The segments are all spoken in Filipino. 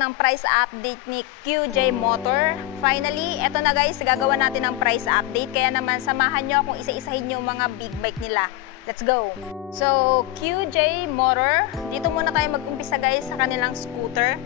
ng price update ni QJ Motor. Finally, eto na guys, gagawa natin ng price update. Kaya naman, samahan nyo akong isa-isahin yung mga big bike nila. Let's go! So, QJ Motor, dito muna tayo mag-umpisa guys sa kanilang scooter.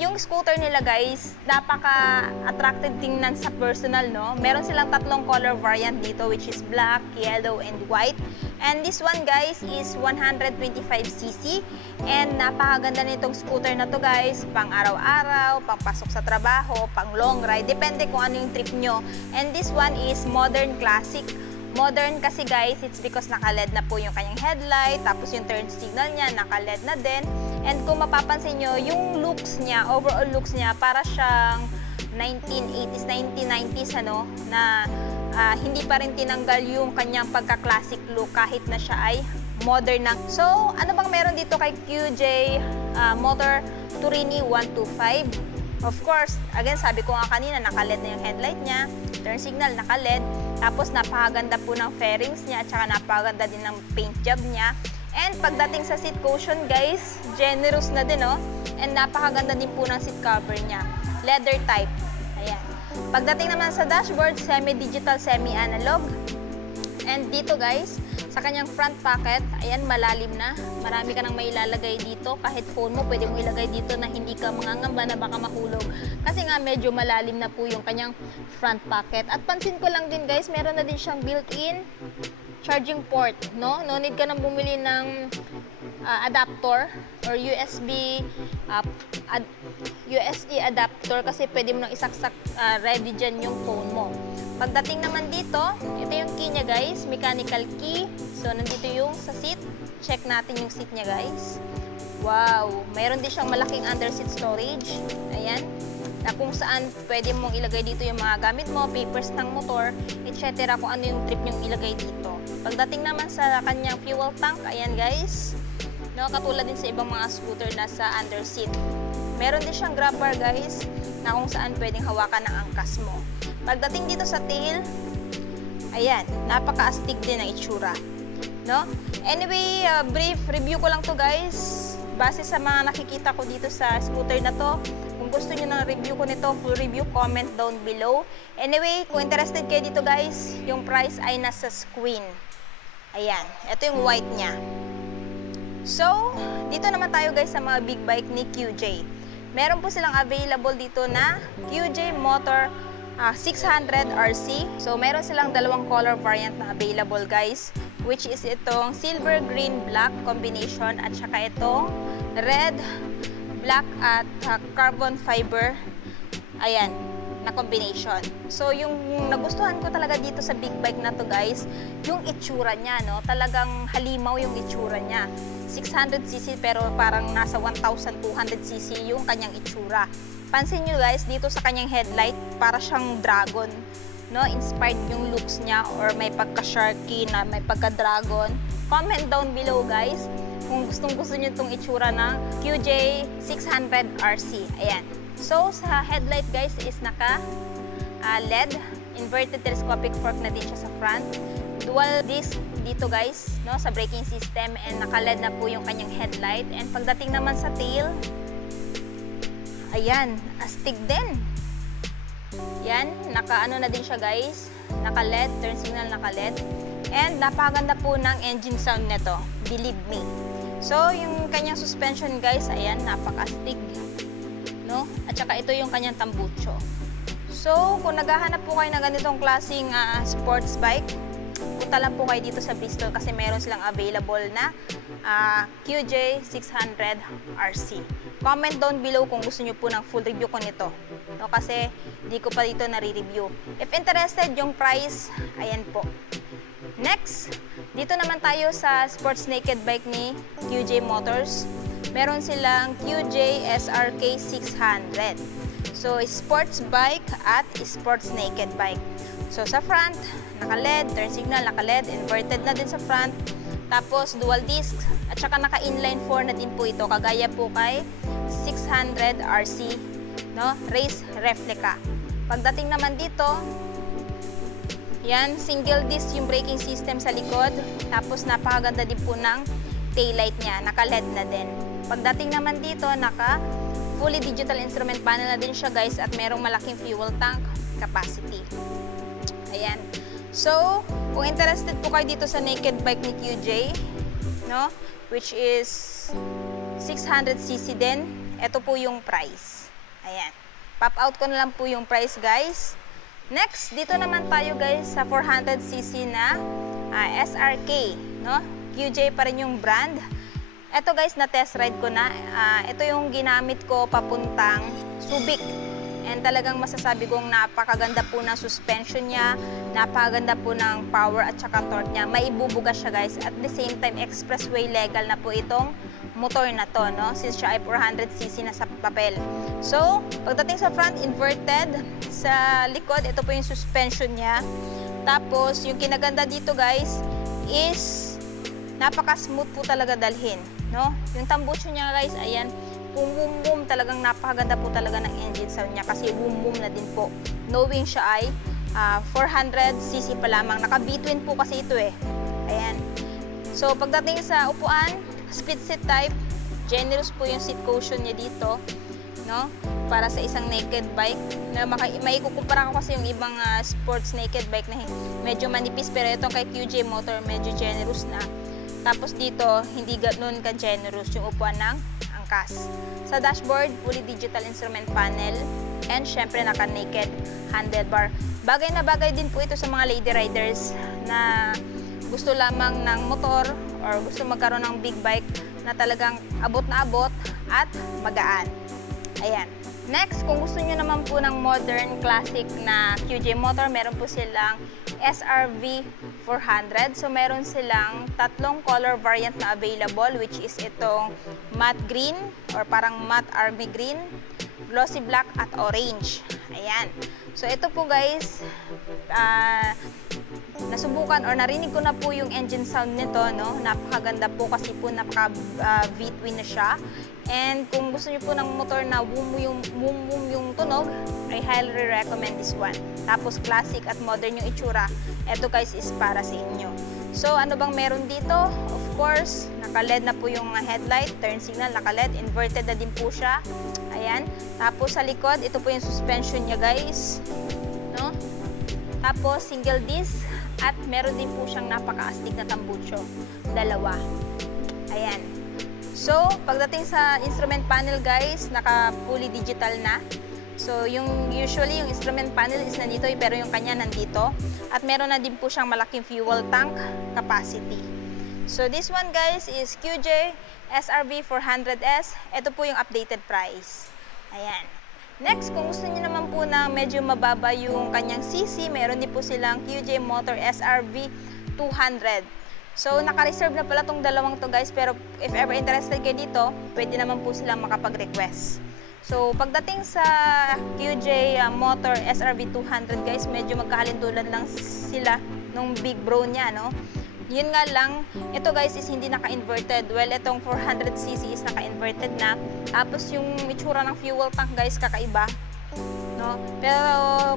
Yung scooter nila guys, napaka-attractive tingnan sa personal, no? Meron silang tatlong color variant dito, which is black, yellow, and white. And this one guys is 125cc. And napakaganda nitong scooter na to guys, pang araw-araw, pang pasok sa trabaho, pang long ride, depende kung ano yung trip nyo. And this one is modern classic. Modern kasi guys, it's because naka-LED na po yung kanyang headlight, tapos yung turn signal niya, naka-LED na din. And kung mapapansin nyo, yung looks niya, overall looks niya, para siyang 1980s, 1990s, ano, na hindi pa rin tinanggal yung kanyang pagka-classic look kahit na siya ay modern na. So, ano bang meron dito kay QJ Motor Turini 125? Of course, again, sabi ko nga kanina, naka-LED na yung headlight niya, turn signal, naka-LED. Tapos, napakaganda po ng fairings niya, at saka napakaganda din ng paint job niya. And pagdating sa seat cushion, guys, generous na din, oh. And napakaganda din po ng seat cover niya. Leather type. Ayan. Pagdating naman sa dashboard, semi-digital, semi-analog. And dito, guys, sa kanyang front pocket, ayan, malalim na. Marami ka nang mailalagay dito. Kahit phone mo, pwede mo ilagay dito na hindi ka mangangamba na baka mahulog. Kasi nga, medyo malalim na po yung kanyang front pocket. At pansin ko lang din, guys, meron na din siyang built-in charging port, no? No need ka nang bumili ng adapter or USB adapter kasi pwede mo nang isaksak ready dyan yung phone mo. Pagdating naman dito, ito yung key niya guys, mechanical key. So, nandito yung sa seat. Check natin yung seat niya guys. Wow! Mayroon din siyang malaking under seat storage. Ayan. Na kung saan pwede mong ilagay dito yung mga gamit mo, papers ng motor, etc. kung ano yung trip nyong ilagay dito. Pagdating naman sa kanyang fuel tank, ayan guys, no, katulad din sa ibang mga scooter na sa under seat. Meron din siyang grab bar guys, na kung saan pwedeng hawakan ng angkas mo. Pagdating dito sa tail, ayan, napaka-astig din ang itsura. No? Anyway, brief review ko lang to guys. Base sa mga nakikita ko dito sa scooter na to, kung gusto nyo ng review ko nito, full review, comment down below. Anyway, kung interested kayo dito guys, yung price ay nasa screen. Ayan, ito yung white niya. So, dito naman tayo guys sa mga big bike ni QJ. Meron po silang available dito na QJ Motor 600 RC. So, meron silang dalawang color variant na available guys, which is itong silver, green, black combination at saka itong red, black at carbon fiber, ayan, na combination. So, yung nagustuhan ko talaga dito sa big bike na to guys, yung itsura niya, no? Talagang halimaw yung itsura niya. 600cc pero parang nasa 1,200cc yung kanyang itsura. Pansin nyo guys, dito sa kanyang headlight, para siyang dragon, no? Inspired yung looks niya or may pagka-sharky na may pagka-dragon. Comment down below guys kung gustong-gusto nyo itong itsura ng QJ 600 RC. Ayan. So, sa headlight guys is naka-LED. Inverted telescopic fork na din siya sa front. Dual disc dito guys, no, sa braking system, and naka-LED na po yung kanyang headlight. And pagdating naman sa tail, ayan, astig din. Yan, naka-ano na din siya guys. Naka-LED, turn signal naka-LED. And napakaganda po ng engine sound nito, believe me. So, yung kanyang suspension guys, ayan, napaka-astig. No? At saka ito yung kanyang tambucho. So, kung naghahanap po kayo ng ganitong klaseng sports bike, punta lang po kayo dito sa Bristol kasi meron silang available na QJ 600 RC. Comment down below kung gusto nyo po ng full review ko nito. No, kasi di ko pa dito nare-review. If interested, yung price, ayan po. Next, dito naman tayo sa sports naked bike ni QJ Motors. Meron silang QJ SRK 600. So, sports bike at sports naked bike. So, sa front, naka-LED, turn signal, naka-LED, inverted na din sa front. Tapos, dual disc, at saka naka-inline 4 na din po ito, kagaya po kay 600 RC, no? Race replica. Pagdating naman dito, yan, single disc yung braking system sa likod. Tapos, napakaganda din po ng taillight niya, naka-LED na din. Pagdating naman dito, naka fully digital instrument panel na din siya guys at merong malaking fuel tank capacity. Ayan. So, kung interested po kayo dito sa naked bike ni QJ, no, which is 600cc din, ito po yung price. Ayan. Pop out ko na lang po yung price guys. Next, dito naman tayo guys sa 400cc na SRK, no? QJ pa rin yung brand. Ito guys, na test ride ko na. Ito yung ginamit ko papuntang Subic. And talagang masasabi kong napakaganda po ng suspension niya, napakaganda po ng power at saka torque niya. Maibubuga siya guys. At the same time, expressway legal na po itong motor na to, no? Since siya ay 400cc na sa papel. So, pagdating sa front, inverted. Sa likod, ito po yung suspension niya. Tapos, yung kinaganda dito guys is napaka-smooth po talaga dalhin, no? Yung tambucho niya guys, ayan, boom, talagang napakaganda po talaga ng engine sound niya kasi boom na din po. Knowing siya ay 400cc pa lamang. Naka-between po kasi ito eh. Ayan. So, pagdating sa upuan, split seat type, generous po yung seat cushion niya dito, no? Para sa isang naked bike. Na maikukumpara ko kasi yung ibang sports naked bike na medyo manipis, pero itong kay QJ Motor medyo generous na. Tapos dito, hindi ganoon ka-generous yung upuan ng angkas. Sa dashboard, fully digital instrument panel, and syempre naka-naked handlebar. Bagay na bagay din po ito sa mga lady riders na gusto lamang ng motor or gusto magkaroon ng big bike na talagang abot na abot at magaan. Ayan. Next, kung gusto nyo naman po ng modern classic na QJ Motor, meron po silang SRV 400. So, meron silang tatlong color variant na available, which is itong matte green or parang matte army green, glossy black at orange. Ayan. So, ito po guys, nasubukan or narinig ko na po yung engine sound nito, no? Napakaganda po kasi po napaka-V-twin na siya. And kung gusto niyo po ng motor na boom yung tunog, I highly recommend this one. Tapos classic at modern yung itsura. Ito guys is para sa inyo. So ano bang meron dito? Of course, naka-LED na po yung headlight, turn signal, naka-LED, inverted na din po siya. Ayan. Tapos sa likod, ito po yung suspension niya guys. No? Tapos single disc at meron din po siyang napaka-astig na tambucho. Dalawa. Ayan. So, pagdating sa instrument panel guys, naka-fully digital na. So, usually yung instrument panel is nandito, pero yung kanya nandito. At meron na din po siyang malaking fuel tank capacity. So, this one guys is QJ SRV 400S. Ito po yung updated price. Ayan. Next, kung gusto niyo naman po na medyo mababa yung kanyang CC, meron din po silang QJ Motor SRV 200. So, naka-reserve na pala tong dalawang to guys, pero if ever interested kayo dito, pwede naman po silang makapag-request. So, pagdating sa QJ Motor SRV 200 guys, medyo magkahalintulan lang sila nung big bro niya, no? Yun nga lang, ito guys is hindi naka-inverted. Well, itong 400cc is naka-inverted na. Tapos yung itsura ng fuel tank guys, kakaiba, no? Pero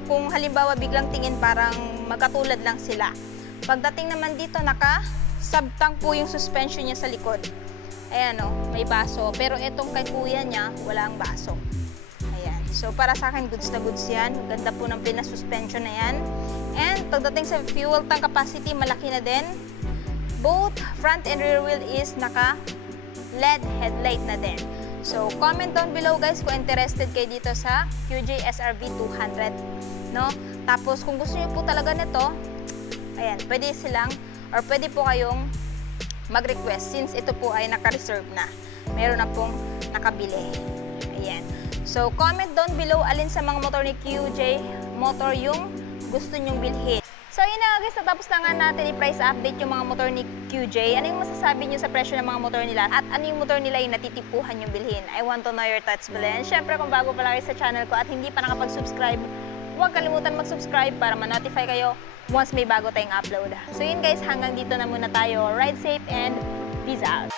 kung halimbawa biglang tingin, parang magkatulad lang sila. Pagdating naman dito, naka-subtank po yung suspension niya sa likod. Ayan o, may baso. Pero itong kay kuya niya, wala ang baso. Ayan. So, para sa akin, goods na goods yan. Ganda po ng pinasuspension na yan. And pagdating sa fuel tank capacity, malaki na din. Both front and rear wheel is naka-LED headlight na din. So, comment down below guys kung interested kayo dito sa QJ SRV 200. No? Tapos, kung gusto niyo po talaga nito, ayan, pwede silang, or pwede po kayong mag-request since ito po ay naka-reserve na. Meron na pong nakabili. Ayan. So, comment down below alin sa mga motor ni QJ Motor yung gusto nyong bilhin. So, yun na guys, natapos na nga natin i-price update yung mga motor ni QJ. Ano yung masasabi nyo sa presyo ng mga motor nila? At ano yung motor nila yung natitipuhan yung bilhin? I want to know your thoughts below. And syempre, kung bago pa lang kayo sa channel ko at hindi pa nakapag-subscribe, huwag kalimutan mag-subscribe para ma-notify kayo once may bago tayong upload. So yun guys, hanggang dito na muna tayo. Ride safe and peace out!